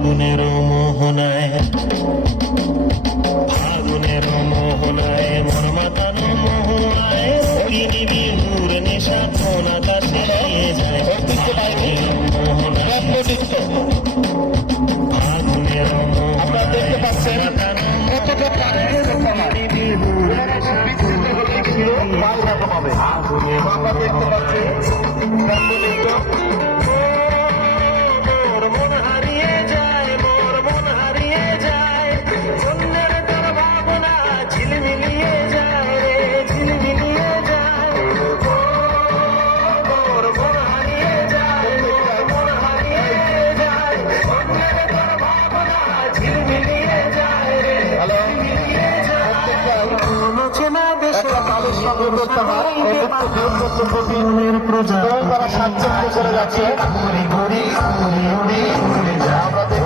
ফাগুনের মোহনায় মন মাতানো মোহনায় রোগিনী বিহুর নেশা কোন আকাশে নিয়ে যায় ফাগুনের আপনারা দেখতে পাচ্ছেন কতটা পানির সমায় আমরা দেখতে পাচ্ছি মন হারিয়ে যায় মোর মন হারিয়ে যায় অন্যের তোর ভাবনা ঝিলমিলিয়ে যায় রে ঝিলমিলিয়ে যায় মোর মন হারিয়ে যায় মন হারিয়ে যায় অন্যের তোর ভাবনা ঝিলমিলিয়ে যায় রে ঝিলমিলিয়ে যায় কোনো চেনা দেশে তাদের সঙ্গে করতে হয় প্রজা তারা স্বাচ্ছন্দ্য করে যাচ্ছে আমরা